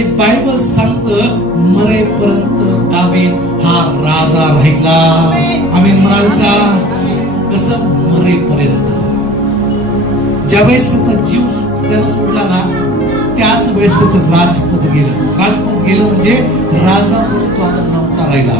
आणि बायबल सांगतं मरेपर्यंत दावीद हा राजा राहिला. आम्ही म्हणाल का? कसं? मरेपर्यंत. ज्यावेळेस त्याचा जीव त्यानं सोडला ना, त्याच वेळेस त्याचं राजपद गेलं. राजपद गेलं म्हणजे राजा म्हणून तो आता नव्हता राहिला.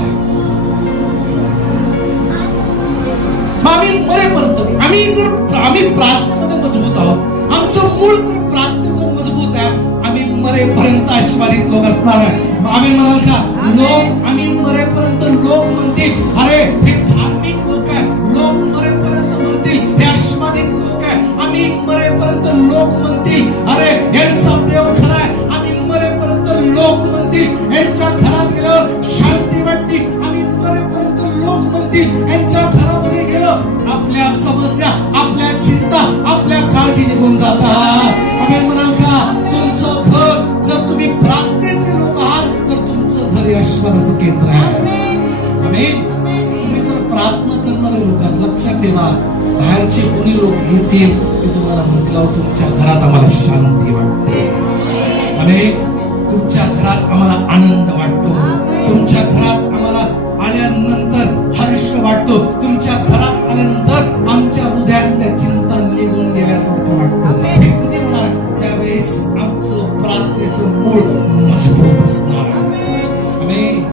आम्ही मरेपर्यंत आम्ही प्रार्थनेमध्ये मजबूत आहोत. आमचं मूळ जर प्रार्थनेचं मजबूत आहे, आम्ही मरेपर्यंत आशीर्वादित लोक असणार आहे. आम्ही म्हणाल का? लोक आम्ही मरेपर्यंत लोक म्हणतील, अरे हे धार्मिक लोक आहे. लोक मरेपर्यंत म्हणतील हे आशीर्वादित लोक आहे. आम्ही मरेपर्यंत लोक म्हणतील, अरे यांचा देव खरा आहे. आम्ही मरेपर्यंत लोक म्हणतील यांच्या घरात गेलं शांती वाटते. आम्ही मरेपर्यंत लोक म्हणतील यांच्या घरामध्ये गेलं आपल्या समस्या, आपल्या चिंता, आपल्या काळजी निघून जातात. आम्ही म्हणाल का? तुमचं घर जर तुम्ही प्रार्थनेचे लोक आहात तर तुमचं घर आशीर्वादाचं केंद्र आहे. आमेन. तुम्ही जर प्रार्थना करणारे लोक आहात, लक्षात ठेवा, बाहेरचे कोणी लोक येतील ते तुम्हाला म्हणतील तुमच्या घरात आम्हाला शांती वाटते. आमेन. तुमच्या घरात आम्हाला आनंद वाटतो. तुमच्या घरात आम्हाला आल्यानंतर हर्ष वाटतो. तुमच्या घरात आल्यानंतर आमच्या हृदयातल्या चिंता निघून गेल्यासारखं वाटतं. हे कधी होणार? त्यावेळेस आमचं प्रार्थनेचं मूळ मजबूत